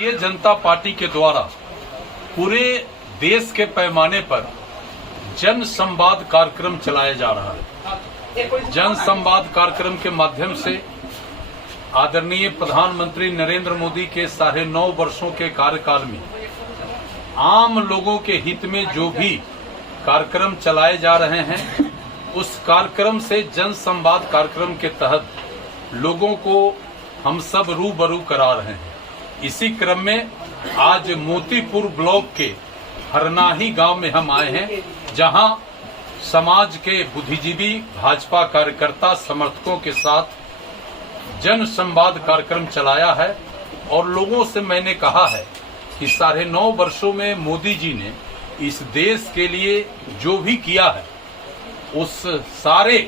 Bharatiya Janata party के द्वारा पूरे देश के पैमाने पर जन संवाद कार्यक्रम चलाया जा रहा है। जन संवाद कार्यक्रम के माध्यम से आदरणीय प्रधानमंत्री नरेंद्र मोदी के 9.5 वर्षों के कार्यकाल में आम लोगों के हित में जो भी कार्यक्रम चलाए जा रहे हैं, उस कार्यक्रम से जन संवाद कार्यक्रम के तहत लोगों को हम सब रूबरू करा रहे हैं। इसी क्रम में आज मोतीपुर ब्लॉक के हरनाही गांव में हम आए हैं, जहां समाज के बुद्धिजीवी भाजपा कार्यकर्ता समर्थकों के साथ जन संवाद कार्यक्रम चलाया है। और लोगों से मैंने कहा है कि 9.5 वर्षों में मोदी जी ने इस देश के लिए जो भी किया है, उस सारे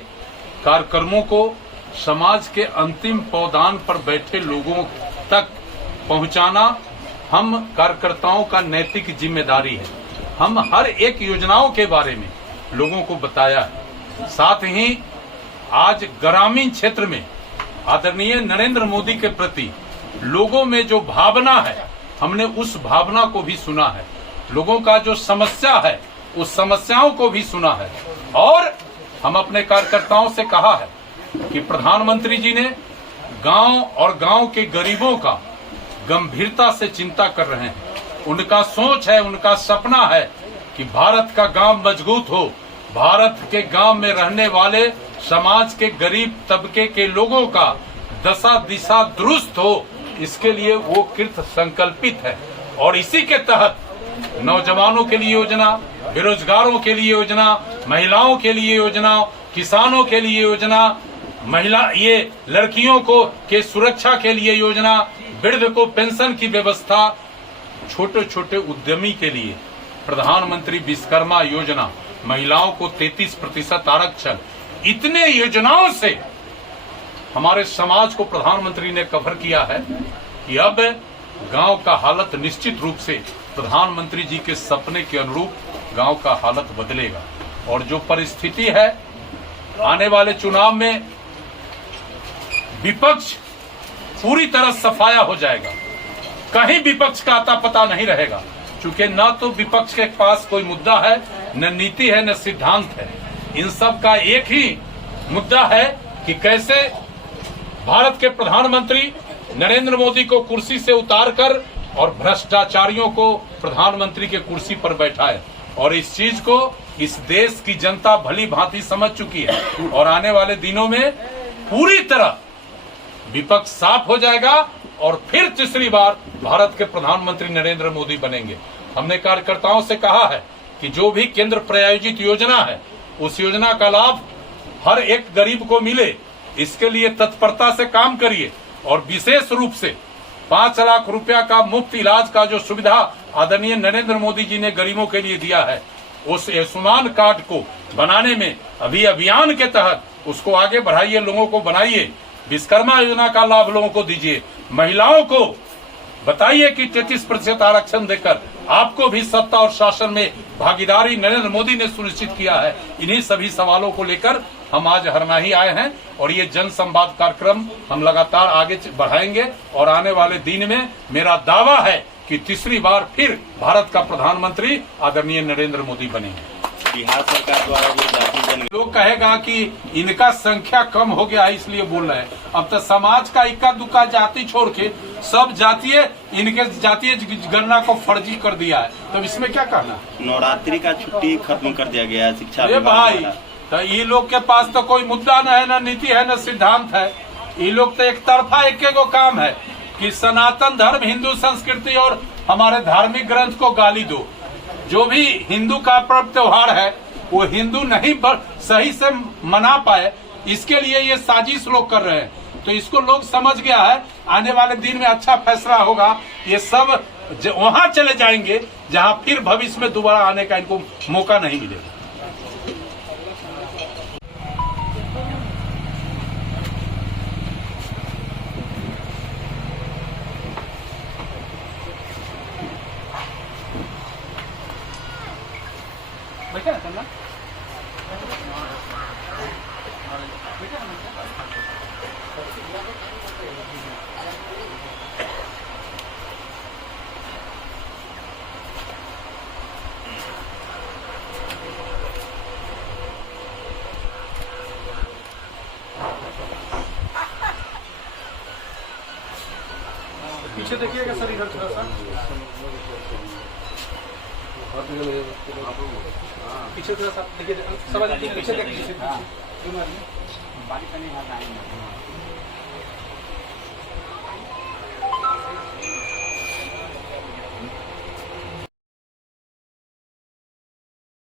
कार्यक्रमों को समाज के अंतिम पौधान पर बैठे लोगों तक पहुंचाना हम कार्यकर्ताओं का नैतिक जिम्मेदारी है। हम हर एक योजनाओं के बारे में लोगों को बताया है। साथ ही आज ग्रामीण क्षेत्र में आदरणीय नरेंद्र मोदी के प्रति लोगों में जो भावना है, हमने उस भावना को भी सुना है। लोगों का जो समस्या है, उस समस्याओं को भी सुना है। और हम अपने कार्यकर्ताओं से कहा है कि प्रधानमंत्री जी ने गांव और गांव के गरीबों का गंभीरता से चिंता कर रहे हैं। उनका सोच है, उनका सपना है कि भारत का गांव मजबूत हो, भारत के गांव में रहने वाले समाज के गरीब तबके के लोगों का दशा दिशा दुरुस्त हो। इसके लिए वो कृत संकल्पित है। और इसी के तहत नौजवानों के लिए योजना, बेरोजगारों के लिए योजना, महिलाओं के लिए योजना, किसानों के लिए योजना, ये लड़कियों को के सुरक्षा के लिए योजना, वृद्ध को पेंशन की व्यवस्था, छोटे छोटे उद्यमी के लिए प्रधानमंत्री विश्वकर्मा योजना, महिलाओं को 33% आरक्षण, इतने योजनाओं से हमारे समाज को प्रधानमंत्री ने कवर किया है कि अब गांव का हालत निश्चित रूप से प्रधानमंत्री जी के सपने के अनुरूप गांव का हालत बदलेगा। और जो परिस्थिति है, आने वाले चुनाव में विपक्ष पूरी तरह सफाया हो जाएगा। कहीं विपक्ष का आता पता नहीं रहेगा, क्योंकि न तो विपक्ष के पास कोई मुद्दा है, न नीति है, न सिद्धांत है। इन सब का एक ही मुद्दा है कि कैसे भारत के प्रधानमंत्री नरेंद्र मोदी को कुर्सी से उतारकर और भ्रष्टाचारियों को प्रधानमंत्री के कुर्सी पर बैठाए। और इस चीज को इस देश की जनता भली भांति समझ चुकी है। और आने वाले दिनों में पूरी तरह विपक्ष साफ हो जाएगा और फिर तीसरी बार भारत के प्रधानमंत्री नरेंद्र मोदी बनेंगे। हमने कार्यकर्ताओं से कहा है कि जो भी केंद्र प्रायोजित योजना है, उस योजना का लाभ हर एक गरीब को मिले, इसके लिए तत्परता से काम करिए। और विशेष रूप से 5 लाख रुपया का मुफ्त इलाज का जो सुविधा आदरणीय नरेंद्र मोदी जी ने गरीबों के लिए दिया है, उस आयुष्मान कार्ड को बनाने में अभी अभियान के तहत उसको आगे बढ़ाइए, लोगों को बनाइए। विश्वकर्मा योजना का लाभ लोगों को दीजिए। महिलाओं को बताइए कि 33% आरक्षण देकर आपको भी सत्ता और शासन में भागीदारी नरेंद्र मोदी ने सुनिश्चित किया है। इन्हीं सभी सवालों को लेकर हम आज हरनाही आए हैं और ये जन संवाद कार्यक्रम हम लगातार आगे बढ़ाएंगे। और आने वाले दिन में मेरा दावा है कि तीसरी बार फिर भारत का प्रधानमंत्री आदरणीय नरेंद्र मोदी बनेंगे। बिहार सरकार द्वारा जो जाति लोग कहेगा कि इनका संख्या कम हो गया है इसलिए बोल रहे हैं। अब तो समाज का इक्का दुक्का जाति छोड़ के सब जातीय, इनके जातीय गणना को फर्जी कर दिया है। तो इसमें क्या कहना? नवरात्रि का छुट्टी खत्म कर दिया गया है शिक्षा विभाग। भाई तो ये लोग के पास तो कोई मुद्दा न है, न नीति है, न सिद्धांत है। ये लोग तो एक तरफा एक काम है कि सनातन धर्म, हिंदू संस्कृति और हमारे धार्मिक ग्रंथ को गाली दो। जो भी हिंदू का पर्व त्योहार है वो हिंदू नहीं सही से मना पाए, इसके लिए ये साजिश लोग कर रहे हैं। तो इसको लोग समझ गया है। आने वाले दिन में अच्छा फैसला होगा। ये सब वहां चले जाएंगे जहां फिर भविष्य में दोबारा आने का इनको मौका नहीं मिलेगा। बैठे ना चलना पीछे देखिएगा सर, इधर थोड़ा सा पीछे, थोड़ा सा देखिए, सवाल पीछे देखिए,